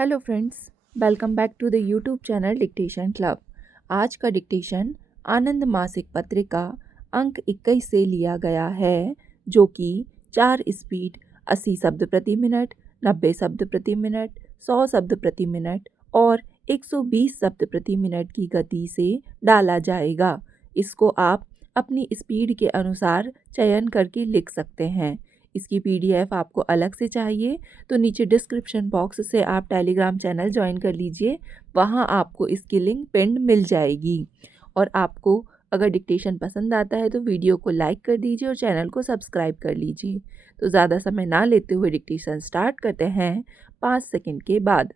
Hello friends, welcome back to the YouTube channel dictation club. आज का dictation आनंद मासिक पत्रिका अंक 21 से लिया गया है, जो कि 4 स्पीड 80 शब्द प्रति मिनट, 90 शब्द प्रति मिनट, 100 शब्द प्रति मिनट और 120 शब्द प्रति मिनट की गति से डाला जाएगा। इसको आप अपनी स्पीड के अनुसार चयन करके लिख सकते हैं। इसकी पीडीएफ आपको अलग से चाहिए तो नीचे डिस्क्रिप्शन बॉक्स से आप टेलीग्राम चैनल ज्वाइन कर लीजिए। वहाँ आपको इसकी लिंक पिंड मिल जाएगी। और आपको अगर डिक्टेशन पसंद आता है तो वीडियो को लाइक कर दीजिए और चैनल को सब्सक्राइब कर लीजिए। तो ज़्यादा समय ना लेते हुए डिक्टेशन स्टार्ट करते हैं 5 सेकंड के बाद।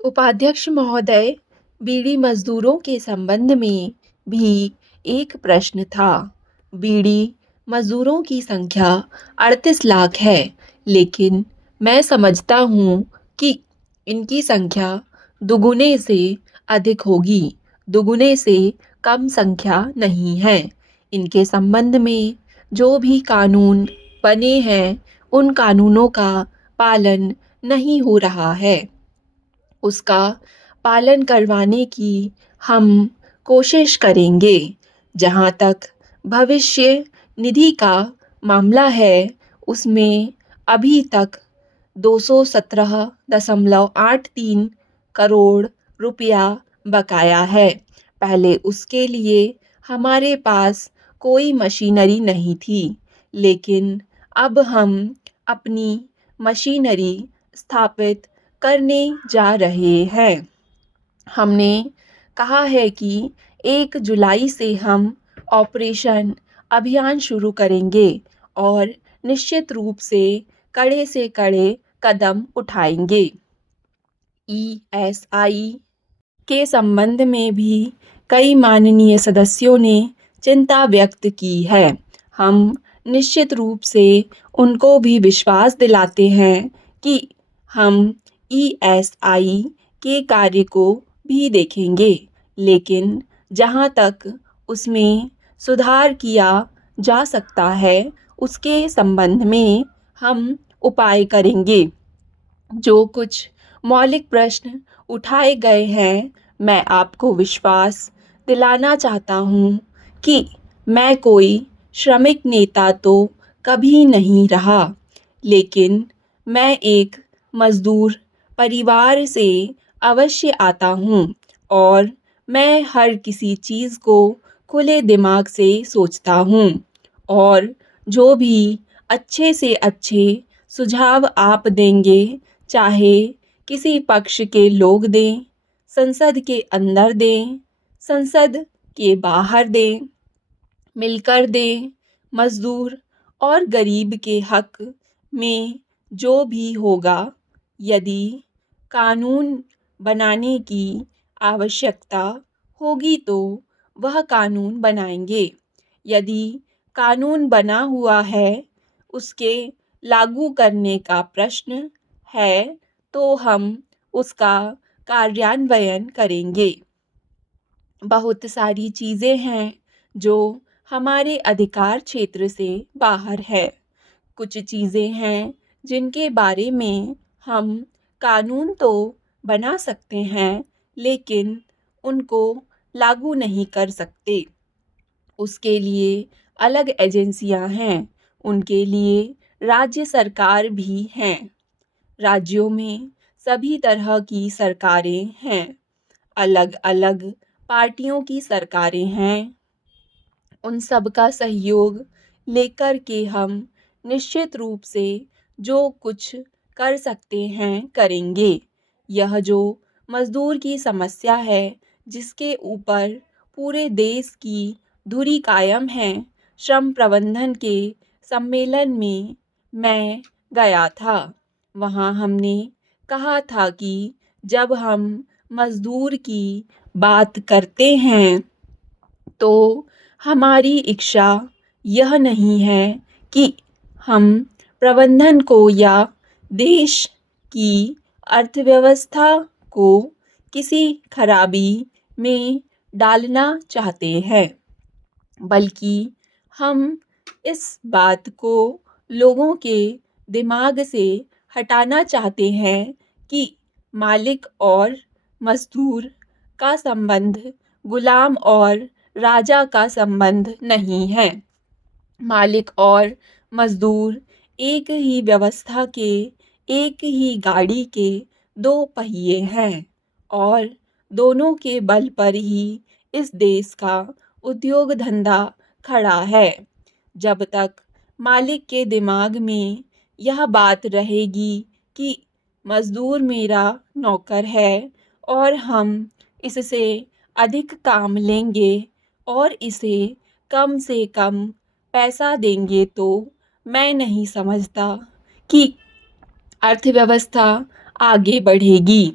उपाध्यक्ष महोदय, बीड़ी मजदूरों के संबंध में भी एक प्रश्न था। बीड़ी मजदूरों की संख्या 38 लाख है, लेकिन मैं समझता हूँ कि इनकी संख्या दुगुने से अधिक होगी। दुगुने से कम संख्या नहीं है। इनके संबंध में जो भी कानून बने हैं, उन कानूनों का पालन नहीं हो रहा है। उसका पालन करवाने की हम कोशिश करेंगे। जहाँ तक भविष्य निधि का मामला है, उसमें अभी तक 217.83 करोड़ रुपया बकाया है। पहले उसके लिए हमारे पास कोई मशीनरी नहीं थी, लेकिन अब हम अपनी मशीनरी स्थापित करने जा रहे हैं। हमने कहा है कि 1 जुलाई से हम ऑपरेशन अभियान शुरू करेंगे और निश्चित रूप से कड़े कदम उठाएंगे। ESI के संबंध में भी कई माननीय सदस्यों ने चिंता व्यक्त की है। हम निश्चित रूप से उनको भी विश्वास दिलाते हैं कि हम ESI के कार्य को भी देखेंगे, लेकिन जहाँ तक उसमें सुधार किया जा सकता है, उसके संबंध में हम उपाय करेंगे। जो कुछ मौलिक प्रश्न उठाए गए हैं, मैं आपको विश्वास दिलाना चाहता हूँ कि मैं कोई श्रमिक नेता तो कभी नहीं रहा, लेकिन मैं एक मजदूर परिवार से अवश्य आता हूँ और मैं हर किसी चीज़ को खुले दिमाग से सोचता हूँ। और जो भी अच्छे से अच्छे सुझाव आप देंगे, चाहे किसी पक्ष के लोग दें, संसद के अंदर दें, संसद के बाहर दें, मिलकर दें, मजदूर और गरीब के हक में जो भी होगा, यदि कानून बनाने की आवश्यकता होगी तो वह कानून बनाएंगे। यदि कानून बना हुआ है, उसके लागू करने का प्रश्न है, तो हम उसका कार्यान्वयन करेंगे। बहुत सारी चीज़ें हैं जो हमारे अधिकार क्षेत्र से बाहर है। कुछ चीज़ें हैं जिनके बारे में हम कानून तो बना सकते हैं, लेकिन उनको लागू नहीं कर सकते। उसके लिए अलग एजेंसियां हैं, उनके लिए राज्य सरकार भी हैं। राज्यों में सभी तरह की सरकारें हैं, अलग अलग पार्टियों की सरकारें हैं। उन सब का सहयोग लेकर के हम निश्चित रूप से जो कुछ कर सकते हैं करेंगे। यह जो मजदूर की समस्या है, जिसके ऊपर पूरे देश की धुरी कायम है, श्रम प्रबंधन के सम्मेलन में मैं गया था। वहाँ हमने कहा था कि जब हम मजदूर की बात करते हैं, तो हमारी इच्छा यह नहीं है कि हम प्रबंधन को या देश की अर्थव्यवस्था को किसी खराबी में डालना चाहते हैं, बल्कि हम इस बात को लोगों के दिमाग से हटाना चाहते हैं कि मालिक और मजदूर का संबंध गुलाम और राजा का संबंध नहीं है। मालिक और मजदूर एक ही व्यवस्था के, एक ही गाड़ी के दो पहिए हैं और दोनों के बल पर ही इस देश का उद्योग धंधा खड़ा है। जब तक मालिक के दिमाग में यह बात रहेगी कि मजदूर मेरा नौकर है और हम इससे अधिक काम लेंगे और इसे कम से कम पैसा देंगे, तो मैं नहीं समझता कि अर्थव्यवस्था आगे बढ़ेगी।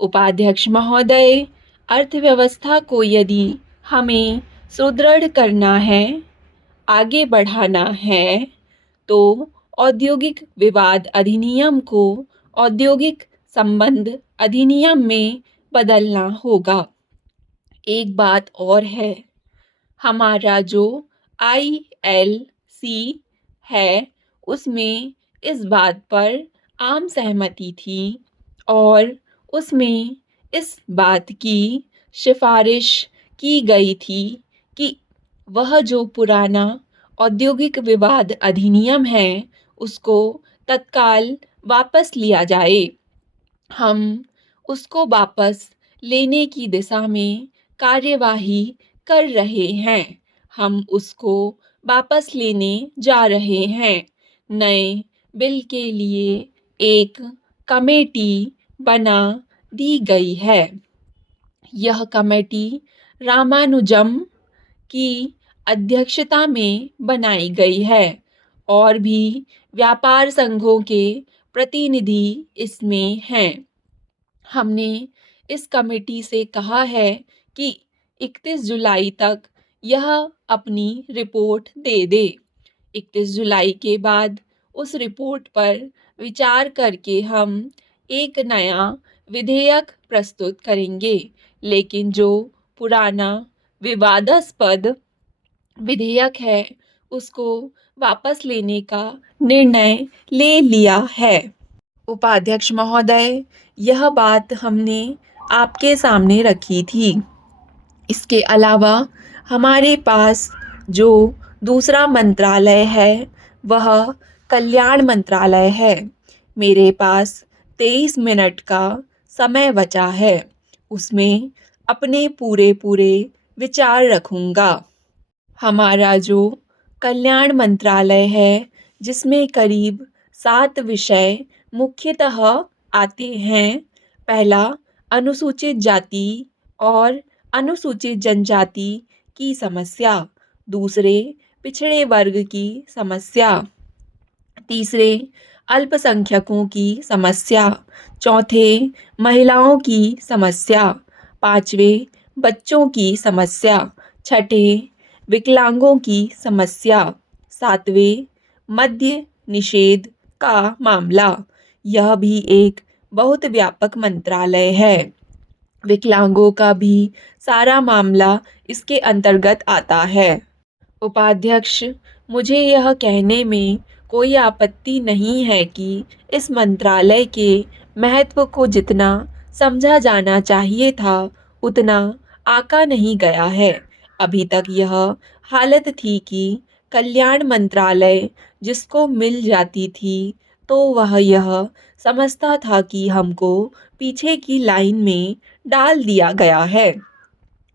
उपाध्यक्ष महोदय, अर्थव्यवस्था को यदि हमें सुदृढ़ करना है, आगे बढ़ाना है, तो औद्योगिक विवाद अधिनियम को औद्योगिक संबंध अधिनियम में बदलना होगा। एक बात और है, हमारा जो ILC है उसमें इस बात पर आम सहमति थी और उसमें इस बात की सिफारिश की गई थी कि वह जो पुराना औद्योगिक विवाद अधिनियम है उसको तत्काल वापस लिया जाए। हम उसको वापस लेने की दिशा में कार्यवाही कर रहे हैं। हम उसको वापस लेने जा रहे हैं। नए बिल के लिए एक कमेटी बना दी गई है। यह कमेटी रामानुजम की अध्यक्षता में बनाई गई है और भी व्यापार संघों के प्रतिनिधि इसमें हैं। हमने इस कमेटी से कहा है कि 31 जुलाई तक यह अपनी रिपोर्ट दे दे। 31 जुलाई के बाद उस रिपोर्ट पर विचार करके हम एक नया विधेयक प्रस्तुत करेंगे, लेकिन जो पुराना विवादास्पद विधेयक है उसको वापस लेने का निर्णय ले लिया है। उपाध्यक्ष महोदय, यह बात हमने आपके सामने रखी थी। इसके अलावा हमारे पास जो दूसरा मंत्रालय है वह कल्याण मंत्रालय है। मेरे पास 23 मिनट का समय बचा है, उसमें अपने पूरे विचार रखूंगा। हमारा जो कल्याण मंत्रालय है जिसमें करीब 7 विषय मुख्यतः आते हैं। पहला, अनुसूचित जाति और अनुसूचित जनजाति की समस्या। दूसरे, पिछड़े वर्ग की समस्या। तीसरे, अल्पसंख्यकों की समस्या। चौथे, महिलाओं की समस्या। पांचवें, बच्चों की समस्या। छठे, विकलांगों की समस्या। सातवें, मद्य निषेध का मामला। यह भी एक बहुत व्यापक मंत्रालय है। विकलांगों का भी सारा मामला इसके अंतर्गत आता है। उपाध्यक्ष, मुझे यह कहने में कोई आपत्ति नहीं है कि इस मंत्रालय के महत्व को जितना समझा जाना चाहिए था उतना आका नहीं गया है। अभी तक यह हालत थी कि कल्याण मंत्रालय जिसको मिल जाती थी तो वह यह समझता था कि हमको पीछे की लाइन में डाल दिया गया है।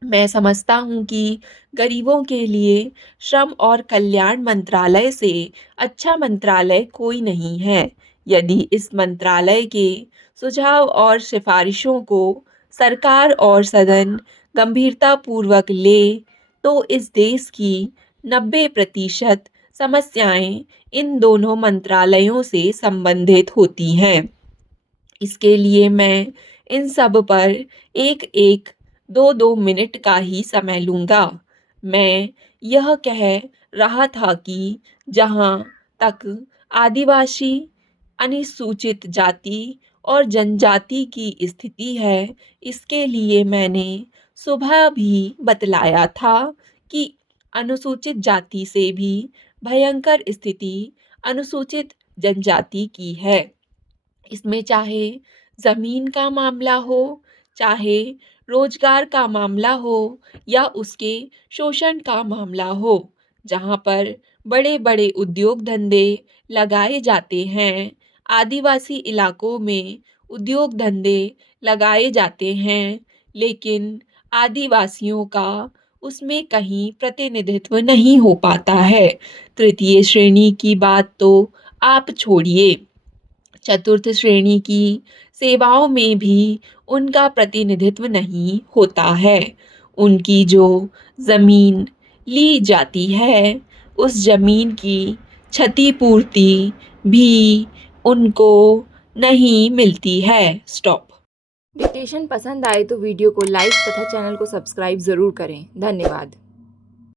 मैं समझता हूँ कि गरीबों के लिए श्रम और कल्याण मंत्रालय से अच्छा मंत्रालय कोई नहीं है। यदि इस मंत्रालय के सुझाव और सिफारिशों को सरकार और सदन गंभीरतापूर्वक ले तो इस देश की 90% समस्याएं इन दोनों मंत्रालयों से संबंधित होती हैं। इसके लिए मैं इन सब पर एक 2 मिनट का ही समय लूँगा। मैं यह कह रहा था कि जहाँ तक आदिवासी, अनुसूचित जाति और जनजाति की स्थिति है, इसके लिए मैंने सुबह भी बतलाया था कि अनुसूचित जाति से भी भयंकर स्थिति अनुसूचित जनजाति की है। इसमें चाहे ज़मीन का मामला हो, चाहे रोजगार का मामला हो या उसके शोषण का मामला हो, जहाँ पर बड़े-बड़े उद्योग धंधे लगाए जाते हैं, आदिवासी इलाकों में उद्योग धंधे लगाए जाते हैं, लेकिन आदिवासियों का उसमें कहीं प्रतिनिधित्व नहीं हो पाता है। तृतीय श्रेणी की बात तो आप छोड़िए, चतुर्थ श्रेणी की सेवाओं में भी उनका प्रतिनिधित्व नहीं होता है। उनकी जो ज़मीन ली जाती है, उस ज़मीन की क्षतिपूर्ति भी उनको नहीं मिलती है। स्टॉप। डिक्टेशन पसंद आए तो वीडियो को लाइक तथा चैनल को सब्सक्राइब ज़रूर करें। धन्यवाद।